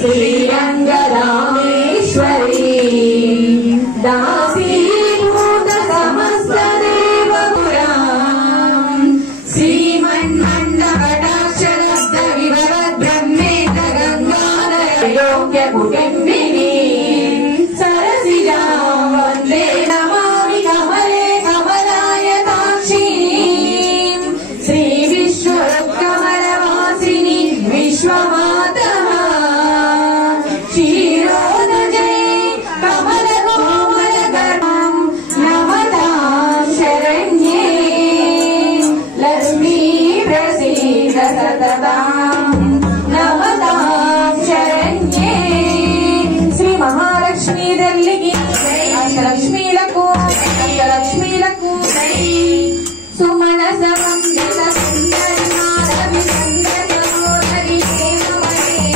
श्रीरङ्गरामेश्वरी दासीभूत समस्त देवपुराम् श्रीमन्मण्डकटाक्षरब्ध विभवद्ब्रह्मेन्द्र गङ्गाधर योग्य कुटुम्बिनी सरसिजाम् वन्दे नमामि कमले कमलायताक्षीम् श्रीविश्वकमलवासिनी विश्वमाता क्षीरोदजै कमलकोमलगर्भम् नमताम् शरण्ये लक्ष्मी प्रसीद सततम् नमताम् शरण्ये श्री महालक्ष्मी तल्लिकी अष्टलक्ष्मीలకు अष्टलक्ष्मीలకు सुमनस वन्दित सुन्दर नारवि सुन्दर मनोहरि हेमवने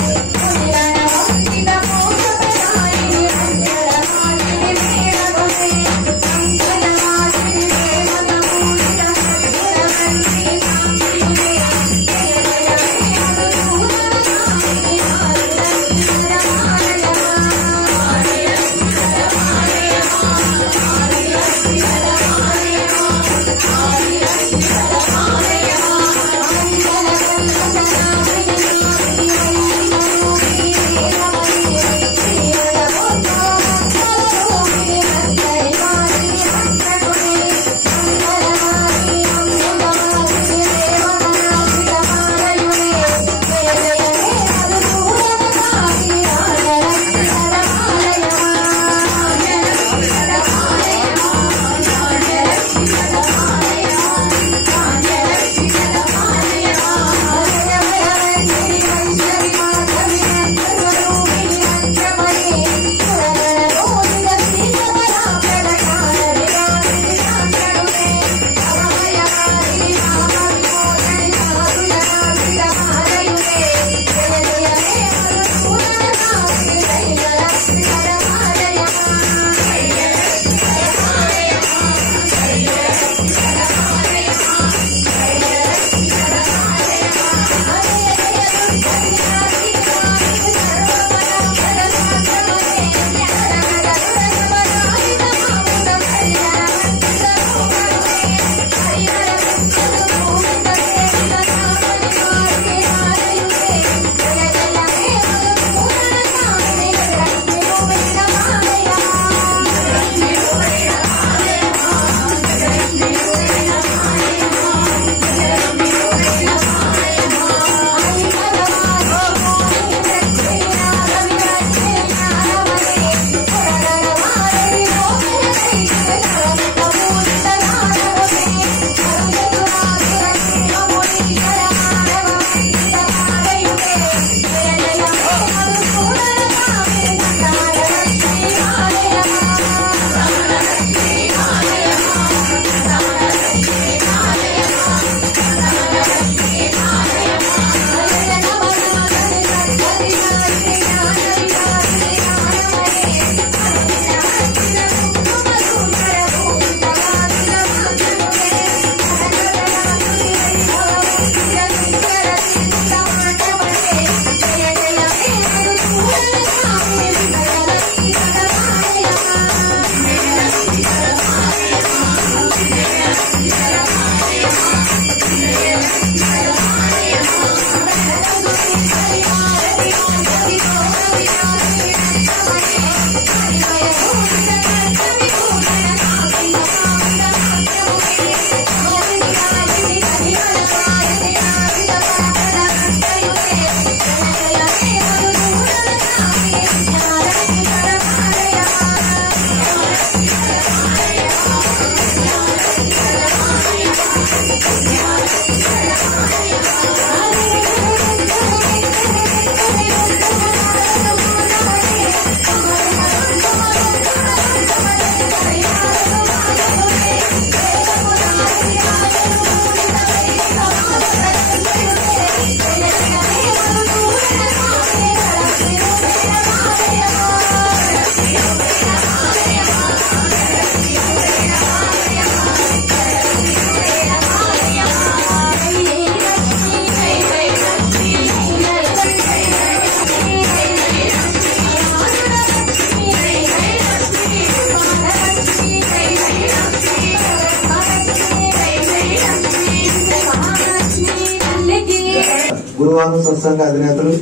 ఆశీర్వాదం సత్సంగ అధినేతలు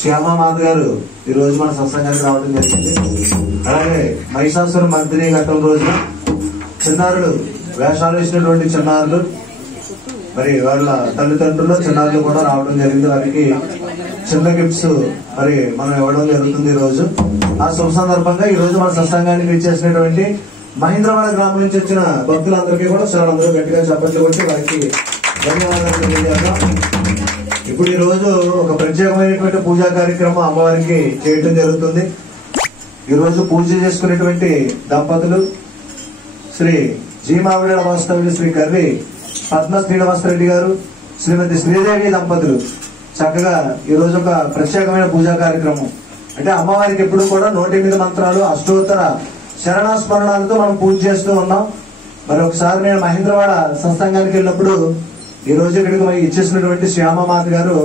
శ్యామామాత గారు ఈ రోజు మన సత్సంగానికి రావడం జరిగింది. అలాగే మహిషాసుర మంత్రి ఘట్టం రోజున చిన్నారులు వేషాలు వేసినటువంటి చిన్నారులు మరి వాళ్ళ తల్లిదండ్రులు చిన్నారులు కూడా రావడం జరిగింది. వారికి చిన్న గిఫ్ట్స్ మరి మనం ఇవ్వడం జరుగుతుంది ఈ రోజు. ఆ శుభ సందర్భంగా ఈ రోజు మన సత్సంగానికి ఇచ్చేసినటువంటి మహేంద్రవాడ గ్రామం నుంచి వచ్చిన భక్తులందరికీ కూడా చాలా అందరూ గట్టిగా చప్పట్లు కొట్టి వారికి ధన్యవాదాలు తెలియజేద్దాం. ఇప్పుడు ఈ రోజు ఒక ప్రత్యేకమైనటువంటి పూజా కార్యక్రమం అమ్మవారికి చేయటం జరుగుతుంది. ఈ రోజు పూజ చేసుకునేటువంటి దంపతులు శ్రీ జీమావిడ వాస్తవ్యులు శ్రీ కర్రి పద్మ శ్రీనివాసరెడ్డి గారు, శ్రీమతి శ్రీదేవి దంపతులు చక్కగా ఈ రోజు ఒక ప్రత్యేకమైన పూజా కార్యక్రమం. అంటే అమ్మవారికి ఎప్పుడు కూడా 108 మంత్రాలు అష్టోత్తర శరణాస్మరణాలతో మనం పూజ చేస్తూ ఉన్నాం. మరి ఒకసారి నేను మహేంద్రవాడ సత్సంగానికి వెళ్ళినప్పుడు ఈ రోజు ఇక్కడికి ఇచ్చేసినటువంటి శ్యామమాత గారు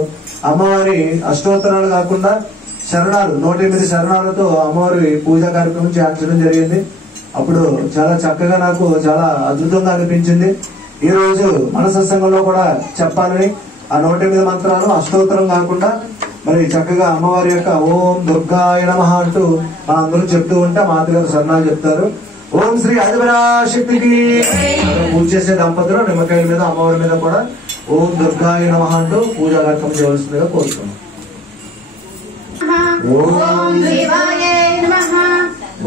అమ్మవారి అష్టోత్తరాలు కాకుండా శరణాలు 108 శరణాలతో అమ్మవారి పూజా కార్యక్రమం చేయించడం జరిగింది. అప్పుడు చాలా చక్కగా నాకు చాలా అద్భుతంగా అనిపించింది. ఈ రోజు మన సత్సంగంలో కూడా చెప్పాలని ఆ 108 మంత్రాలు అష్టోత్తరం కాకుండా మరి చక్కగా అమ్మవారి యొక్క ఓం దుర్గాయ నమః అంటూ మనందరూ చెప్తూ ఉంటే మాతగారు శరణాలు చెప్తారు. ఓం శ్రీ ఆదిపరాశక్తికి పూజ చేసే దంపతులు నిమ్మకాయల మీద అమ్మవారి మీద కూడా ఓం దుర్గాయ నమః అంటూ పూజా కార్యక్రమం చేయవలసిందిగా కోరుతున్నాం. ఓం శివాయ నమః,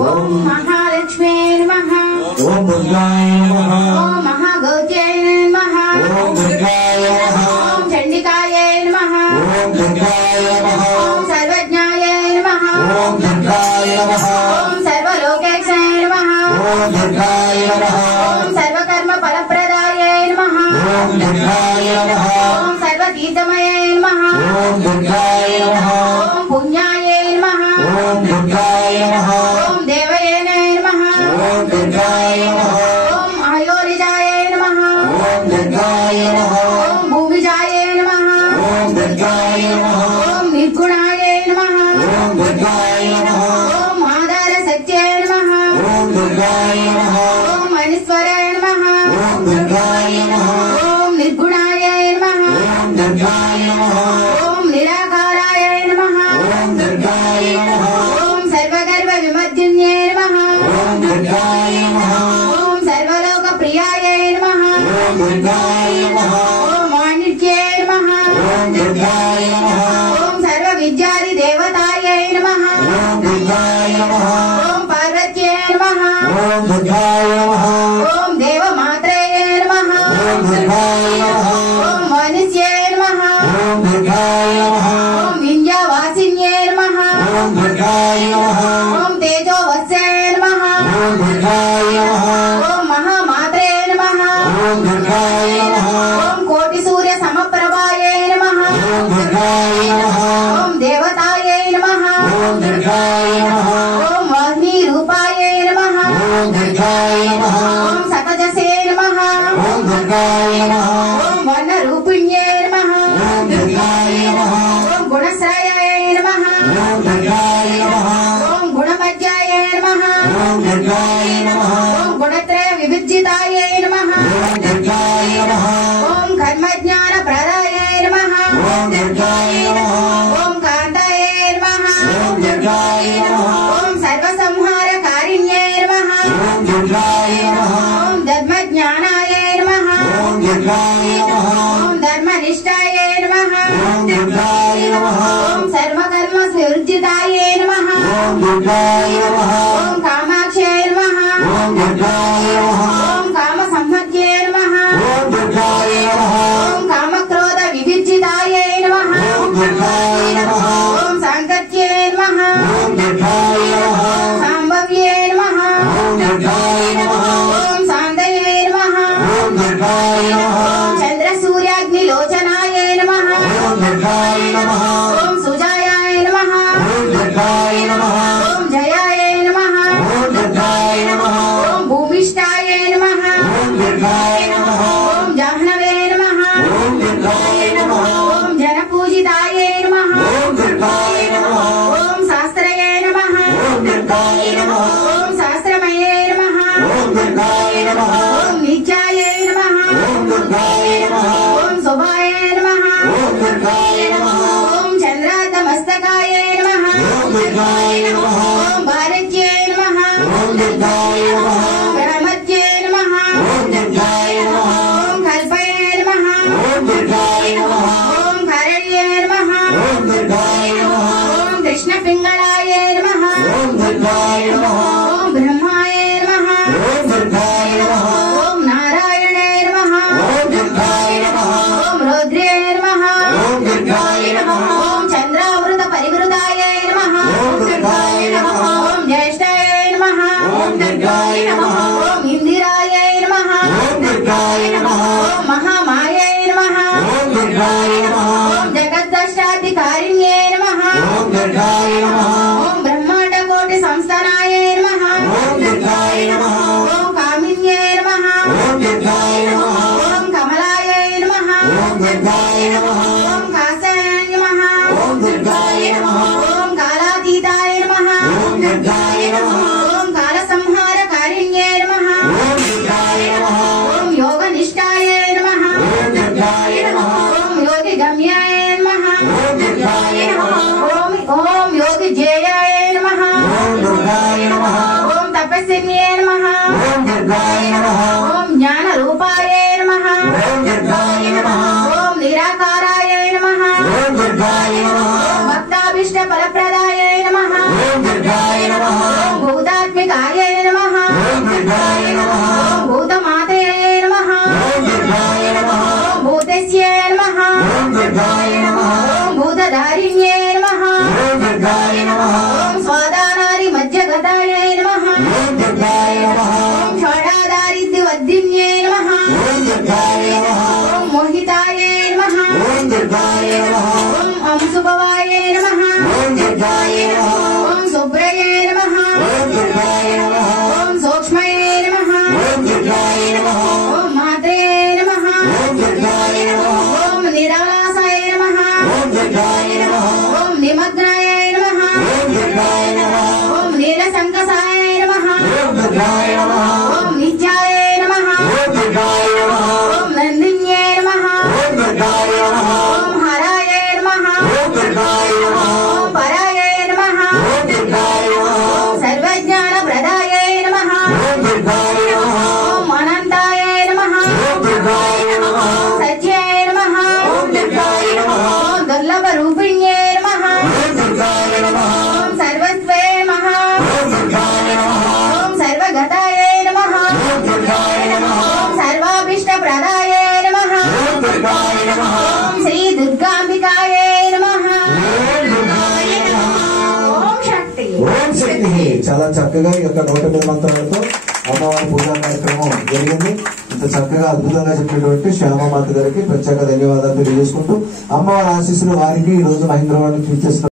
ఓం మహాలక్ష్మీ నమః, ఓం దుర్గాయ నమః, ఓం మహాగౌర్యై నమః, ఓం దుర్గాయ నమః, ఓం చండికాయ నమః, ఓం దుర్గాయ నమః, ఓం సర్వజ్ఞాయ నమః, ఓం దుర్గాయ నమః, ఓం సర్వలోకేక్షాయ నమః, ఓం దుర్గాయ నమః, ఓం సర్వకర్మ ఫలప్రదాయ నమః, ఓం దుర్గాయ నమః, ఓం సర్వతీర్థమయ నమః, ఓం దుర్గాయ నమః, ఓం పుణ్యాయ నమః, ఓం దుర్గాయ నమః, ఓం దేవయేన నమః, ఓం దుర్గాయ నమః, ఓం ఆయోనిజాయ నమః, ఓం దుర్గాయ నమః, ఓం భూమిజాయ నమః, ఓం దుర్గాయ నమః, ఓం నిర్గుణాయ నమః, ఓం దుర్గాయ నమః, ఓం ఆధార సత్యాయ నమః, ఓం దుర్గాయ నమః, ఓం అనీశ్వరాయ నమః, ఓం దుర్గాయ నమః, ఓం నిర్గుణాయ నమః, ఓం దుర్గాయ నమః, ఓం నిరాకారాయ నమః, ఓం దుర్గాయ నమః, ఓం సర్వగర్వ విమర్దిన్యే నమః, ఓం దుర్గాయ నమః, ఓం సర్వలోక ప్రియాయ నమః, ఓం దుర్గాయ నమః, ఓం వాణిజ్యే నమః, ఓం దుర్గాయ నమః, ఓం సర్వ విద్యాది దేవతాయ నమః, ఓం దుర్గాయ నమః, ఓం పార్వత్యే నమః, ఓం దుర్గాయ నమః, ఓం దేవమాత్రే నమః, ఓం దుర్గాయ నమః, ఓం మనుష్యే నమః, ఓం దుర్గాయ నమః, ఓం వింధ్యవాసిన్యే నమః, ఓం దుర్గాయ నమః, ఓం తేజోవస్యే నమః, ఓం దుర్గాయ నమః, ఓం మహామాత్రే నమః, ఓం దుర్గాయ నమః, ఓం కోటి సూర్య సమప్రభాయే నమః, ఓం దుర్గాయ నమః, ఓం దేవతాయే నమః, ఓం దుర్గాయ నమః, ఓం వాగ్ని రూపాయే నమః, ఓం దుర్గాయ నమః, ఓం సకజసే నమః, ఓం దుర్గాయ నమః, ఓం వర్ణ రూపిణ్యే నమః, ఓం దుర్గాయ నమః, ఓం గుణశ్రయాయ నమః, ఓం దుర్గాయ నమః, ఓం గుణమధ్యాయ నమః, ఓం దుర్గాయ నమః, ఓం గుణత్రయ వివిజితాయ నమః, ఓం దుర్గాయ నమః, ఓం కర్మజ్ఞాన ప్రదాయ నమః, ఓం దుర్గాయ నమః, ఓం కాంతాయ నమః, ఓం దుర్గాయ నమః, ఓం సర్వసంహార కారిణ్యే నమః, ఓం దుర్గాయ నమః, ఓం ధర్మజ్ఞానాయ నమః, ఓం దుర్గాయ నమః, ఓం ధర్మనిష్టాయ నమః, ఓం దుర్గాయ నమః, ఓం సర్వకర్మ వివర్జితాయ నమః, ఓం దుర్గాయ నమః, ఓం కామాక్షే నమః, ఓం దుర్గాయ నమః, ఓం కామ సంహత్యే నమః, ఓం దుర్గాయ నమః, ఓం కామక్రోధ వివిజితాయ నమః, ఓం దుర్గాయ నమః, ఓం సాంగత్యే నమః, ఓం దుర్గాయ నమః, సాంభవ్యే నమః, ఓం దుర్గాయ నమః, ఓం సాందయే నమః, ఓం దుర్గాయ నమః, ఓం చంద్ర సూర్యాగ్ని లోచనాయ నమః, ఓం దుర్గాయ నమః, ఓం సుజాయాయ నమః, ఓం దుర్గాయ నమః, ఓం జయాయ నమః, ఓం దుర్గాయ నమః, ఓం భూమిష్టాయ నమః, ఓం దుర్గాయ నమః, ఓం జాహ్నవే నమః, ఓం దుర్గాయ నమః, ఓం జనపూజితాయ నమః, ఓం దుర్గాయ నమః, ఓం శాస్త్రయే నమః, ఓం దుర్గాయ నమః, ఓం శాస్త్రమయే నమః, ఓం దుర్గాయ నమః, ఓం నిత్యాయ నమః, ఓం దుర్గాయ నమః, ఓం శుభాయ నమః, ఓం దుర్గాయ జ్యోతిర్మయే నమః ఓం దుర్గాయ నమః ఓం జ్ఞాన రూపాయే నమః ఓం దుర్గాయ నమః ఓం నిరాకారాయ నమః ఓం దుర్గాయ నమః ఓం భక్తాభీష్ట ఫలప్రదాయ నమః ఓం దుర్గాయ నమః ఓం భూతాత్మికాయ నమః ఓం దుర్గాయ నమః ఓం భూతమాతయే నమః ఓం దుర్గాయ నమః ఓం భూతస్యే నమః ఓం దుర్గాయ నమః ఓం భూతధారిణ్యే నమః ఓం దుర్గాయ నమః ఓం స్వాదానారి మధ్యగతాయ నమః ఓం దుర్గాయ నమః ఓం షడాదారిద్ర్యవద్ధిన్యే నమః ఓం దుర్గాయ నమః ఓం మోహితాయ నమః ఓం దుర్గాయ నమః ఓం అంశుభవాయ నమః ఓం దుర్గాయ నమః ఓం శుభ్రయే నమః ఓం దుర్గాయ నమః ఓం సూక్ష్మయే నమః ఓం దుర్గాయ నమః ఓం మాత్రే నమః ఓం దుర్గాయ నమః ఓం నిరాలాసాయ నమః ఓం దుర్గాయ నమః ఓం నిమగ్నాయ నమః ఓం దుర్గాయ నమః ఓం నీలసంకసాయ నమః ఓం దుర్గాయ నమః ఓం నిత్యాయ నమః ఓం దుర్గాయ నమః ఓం నందిన్యే నమః ఓం దుర్గాయ నమః ఓం హరాయ నమః ఓం దుర్గాయ నమః ఓం పరాయ నమః ఓం దుర్గాయ నమః ఓం సర్వజ్ఞాన ప్రదాయ నమః ఓం దుర్గాయ నమః ఓం అనంతాయ నమః ఓం దుర్గాయ నమః ఓం సత్యాయ నమః ఓం దుర్గాయ నమః ఓం దుర్లభ రూపిణ్యే నమః ఓం దుర్గాయ నమః ఓం సర్వస్వే నమః ఓం దుర్గాయ నమః ఓం సర్వగతాయ నమః ఓం దుర్గాయ నమః ఓం సర్వాభీష్ట ప్రదాయ నమః ఓం దుర్గాయ నమః ఓం శ్రీ దుర్గాంబికాయ నమః ఓం దుర్గాయ నమః ఓం శక్తి ఓం శక్తి. చాలా చక్కగా ఈ యొక్క 108 మంత్రాలతో అమ్మవారి పూజా కార్యక్రమం జరిగింది. ఇంత చక్కగా అద్భుతంగా చెప్పినటువంటి శ్యామమాత గారికి ప్రత్యేక ధన్యవాదాలు తెలియజేసుకుంటూ అమ్మవారి ఆశీస్సులు వారికి ఈ రోజు మహేంద్రవాడికి ఇచ్చేస్తున్నారు.